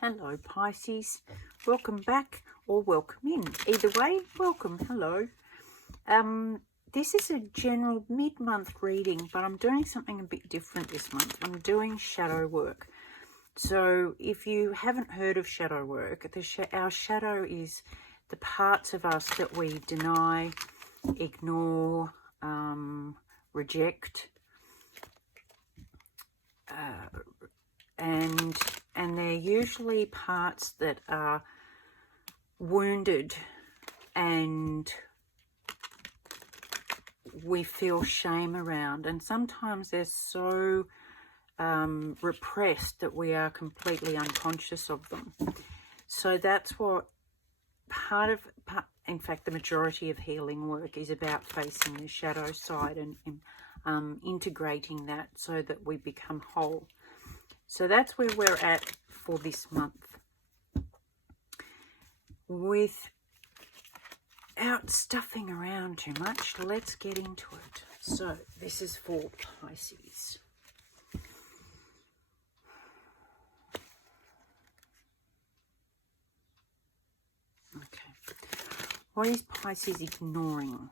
Hello Pisces, welcome back or welcome in. Either way, welcome, hello. This is a general mid-month reading, but I'm doing something a bit different this month. I'm doing shadow work. So if you haven't heard of shadow work, our shadow is the parts of us that we deny, ignore, reject, and they're usually parts that are wounded and we feel shame around, and sometimes they're so repressed that we are completely unconscious of them. So that's what in fact the majority of healing work is about, facing the shadow side and integrating that so that we become whole. So that's where we're at for this month. Without stuffing around too much, let's get into it. So this is for Pisces. Okay. What is Pisces ignoring?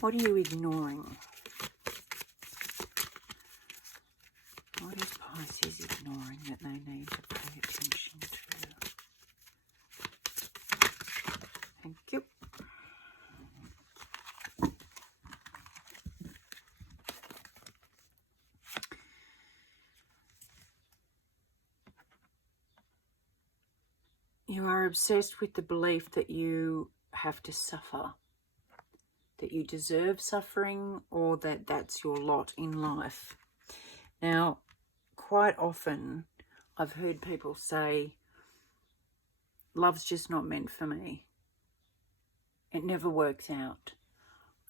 What are you ignoring? What is Pisces ignoring that they need to pay attention to? Thank you. You are obsessed with the belief that you have to suffer, that you deserve suffering, or that that's your lot in life. Now, quite often I've heard people say, love's just not meant for me. It never works out.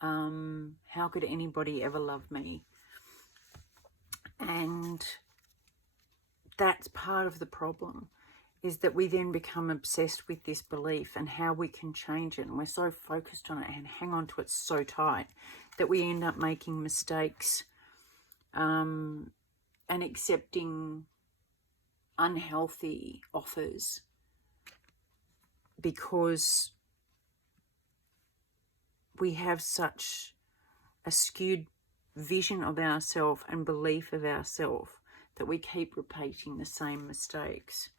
How could anybody ever love me? And that's part of the problem, is that we then become obsessed with this belief and how we can change it. And we're so focused on it and hang on to it so tight that we end up making mistakes and accepting unhealthy offers because we have such a skewed vision of ourselves and belief of ourselves that we keep repeating the same mistakes.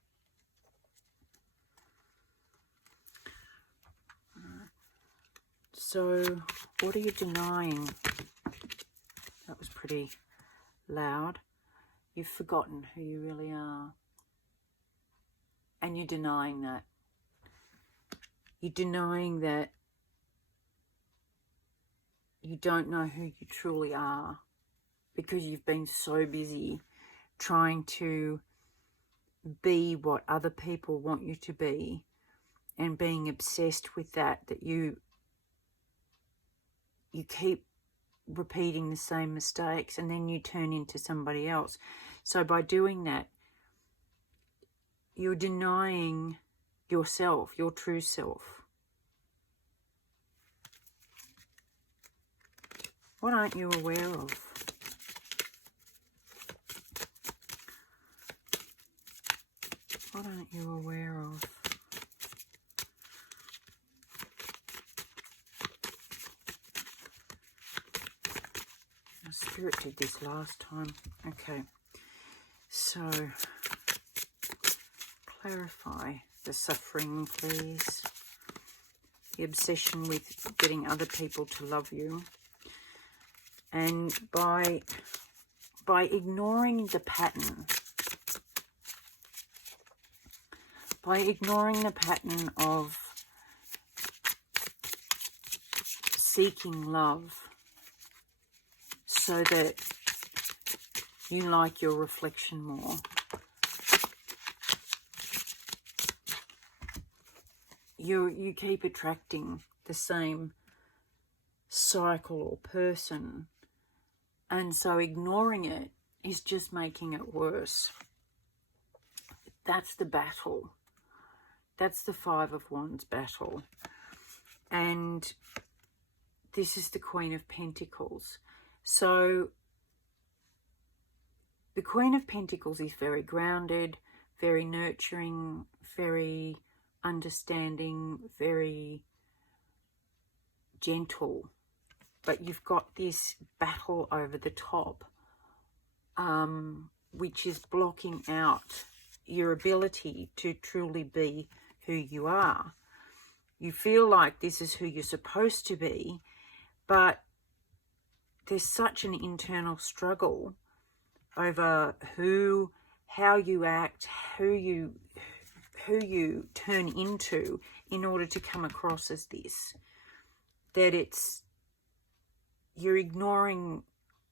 So, what are you denying? That was pretty loud. You've forgotten who you really are. And you're denying that. You're denying that you don't know who you truly are because you've been so busy trying to be what other people want you to be and being obsessed with that you keep repeating the same mistakes and then you turn into somebody else. So by doing that, you're denying yourself, your true self. What aren't you aware of? What aren't you aware of? Our spirit did this last time. Okay. So, clarify the suffering, please. The obsession with getting other people to love you. And by ignoring the pattern, of seeking love so that you like your reflection more, you keep attracting the same cycle or person, and so ignoring it is just making it worse. That's the battle. That's the Five of Wands battle. And this is the Queen of Pentacles. So the Queen of Pentacles is very grounded, very nurturing, very understanding, very gentle. But you've got this battle over the top, which is blocking out your ability to truly be who you are. You feel like this is who you're supposed to be, but there's such an internal struggle over how you act, who you turn into in order to come across as this, that you're ignoring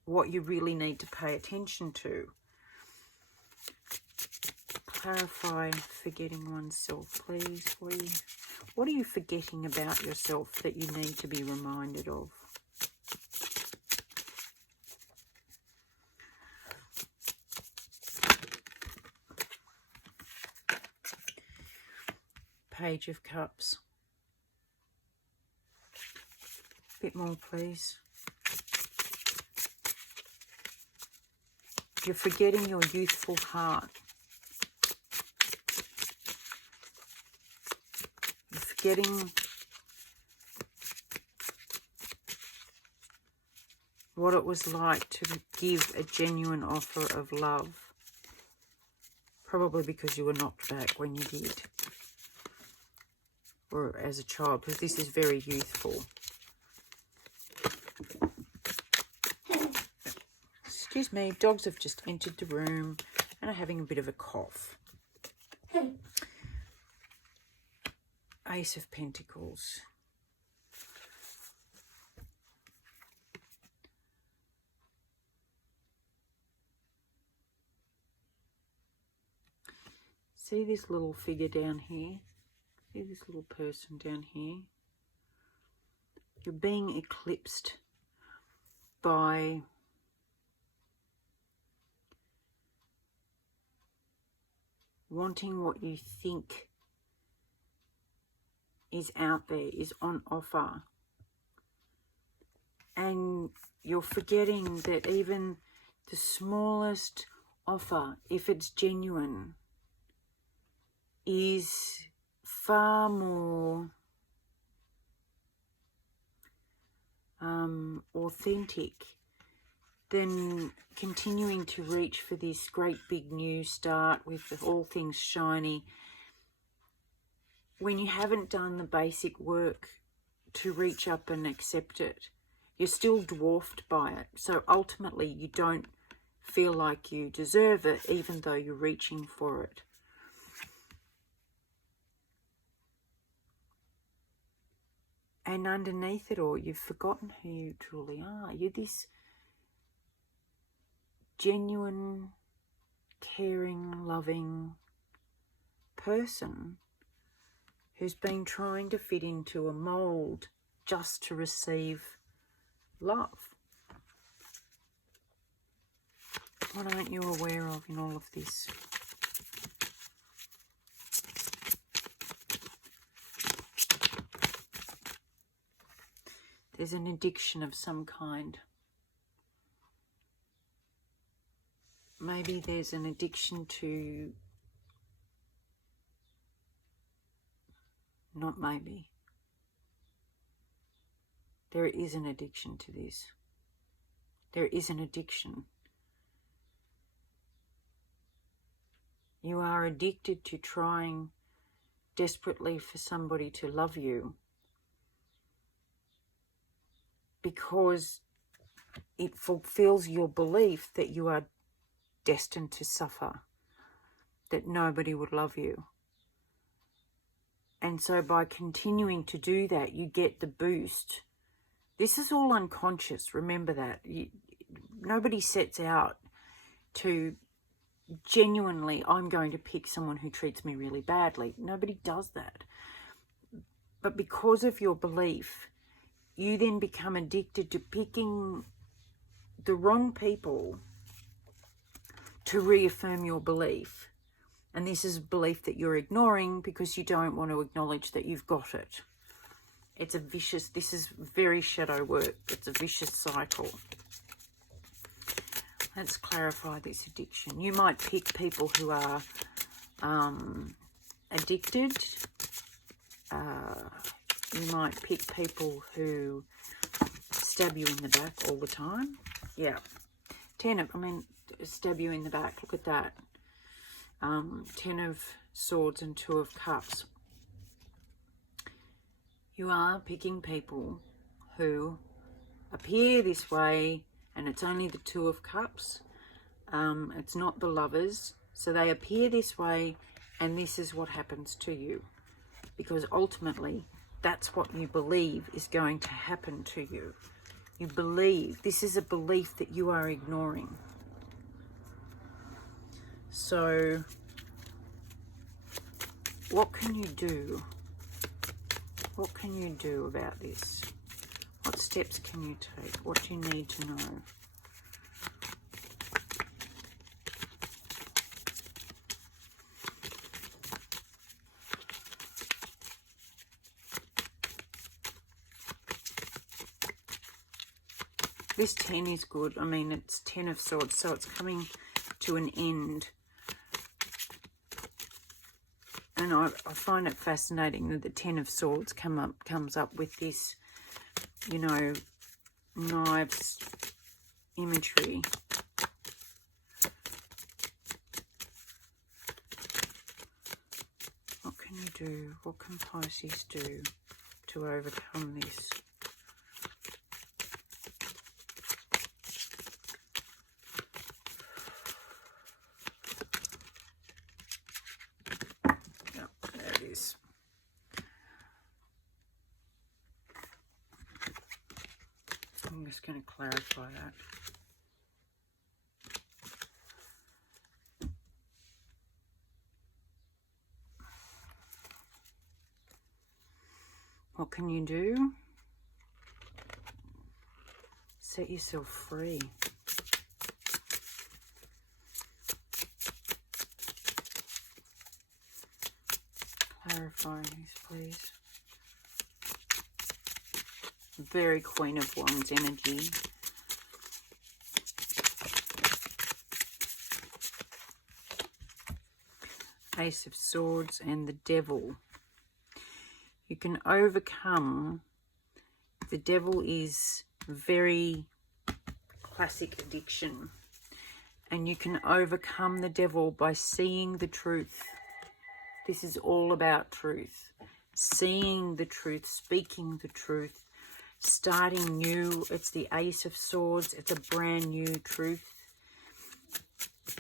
what you really need to pay attention to. Clarify forgetting oneself, please. What are you forgetting about yourself that you need to be reminded of? Page of Cups. A bit more, please. You're forgetting your youthful heart. You're forgetting what it was like to give a genuine offer of love. Probably because you were knocked back when you did. Or as a child, because this is very youthful. Excuse me, dogs have just entered the room and are having a bit of a cough. Ace of Pentacles. See this little figure down here? See this little person down here? You're being eclipsed by wanting what you think is out there, is on offer. And you're forgetting that even the smallest offer, if it's genuine, is far more authentic than continuing to reach for this great big new start with all things shiny when you haven't done the basic work to reach up and accept it. You're still dwarfed by it. So ultimately you don't feel like you deserve it, even though you're reaching for it. And underneath it all, you've forgotten who you truly are. You're this genuine, caring, loving person who's been trying to fit into a mold just to receive love. What aren't you aware of in all of this? There's an addiction of some kind. Maybe there's an addiction to... Not maybe. There is an addiction to this. There is an addiction. You are addicted to trying desperately for somebody to love you, because it fulfills your belief that you are destined to suffer, that nobody would love you. And so by continuing to do that, you get the boost. This is all unconscious, remember that. Nobody sets out to genuinely, I'm going to pick someone who treats me really badly. Nobody does that. But because of your belief, you then become addicted to picking the wrong people to reaffirm your belief. And this is a belief that you're ignoring because you don't want to acknowledge that you've got it. It's a vicious, this is very shadow work. It's a vicious cycle. Let's clarify this addiction. You might pick people who are addicted. You might pick people who stab you in the back all the time. Yeah. Stab you in the back. Look at that. 10 of Swords and 2 of Cups. You are picking people who appear this way, and it's only the 2 of Cups. It's not the Lovers. So they appear this way, and this is what happens to you. Because ultimately, that's what you believe is going to happen to you. You believe. This is a belief that you are ignoring. So, what can you do? What can you do about this? What steps can you take? What do you need to know? This 10 is good. I mean, it's 10 of Swords, so it's coming to an end. And I find it fascinating that the 10 of Swords comes up with this, you know, knives imagery. What can you do? What can Pisces do to overcome this? I'm just going to clarify that. What can you do? Set yourself free. Clarify this, please. Very Queen of Wands energy. Ace of Swords and the Devil. You can overcome. The Devil is very classic addiction. And you can overcome the Devil by seeing the truth. This is all about truth. Seeing the truth, speaking the truth. Starting new. It's the Ace of Swords. It's a brand new truth.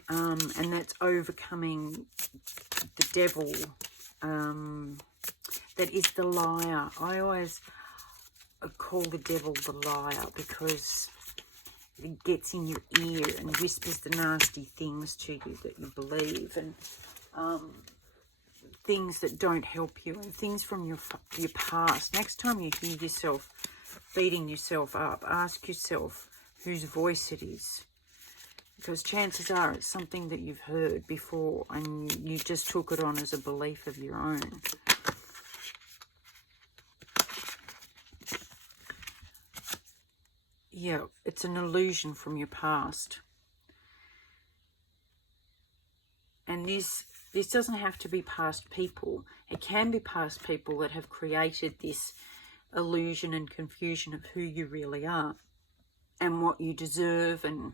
And that's overcoming the Devil. That is the liar. I always call the Devil the liar because it gets in your ear and whispers the nasty things to you that you believe. And things that don't help you. And things from your past. Next time you hear yourself beating yourself up, ask yourself whose voice it is, because chances are it's something that you've heard before and you just took it on as a belief of your own. Yeah, it's an illusion from your past. And this doesn't have to be past people. It can be past people that have created this illusion and confusion of who you really are and what you deserve and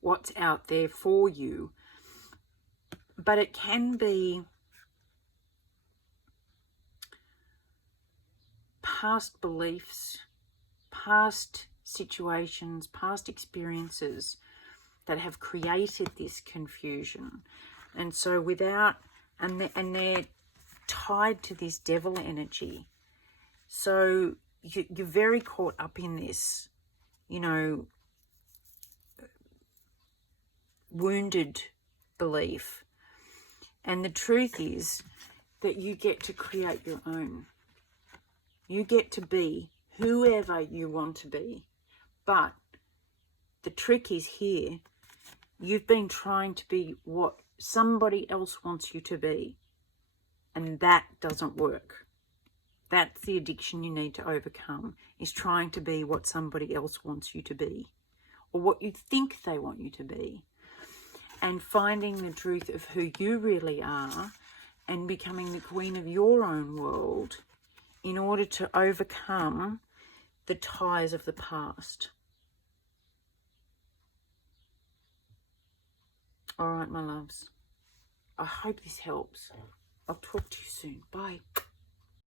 what's out there for you. But it can be past beliefs, past situations, past experiences that have created this confusion. And so and they're tied to this Devil energy. So you're very caught up in this, you know, wounded belief. And the truth is that you get to create your own. You get to be whoever you want to be. But the trick is here. You've been trying to be what somebody else wants you to be. And that doesn't work. That's the addiction you need to overcome, is trying to be what somebody else wants you to be, or what you think they want you to be. and finding the truth of who you really are and becoming the queen of your own world in order to overcome the ties of the past. All right, my loves. I hope this helps. I'll talk to you soon. Bye.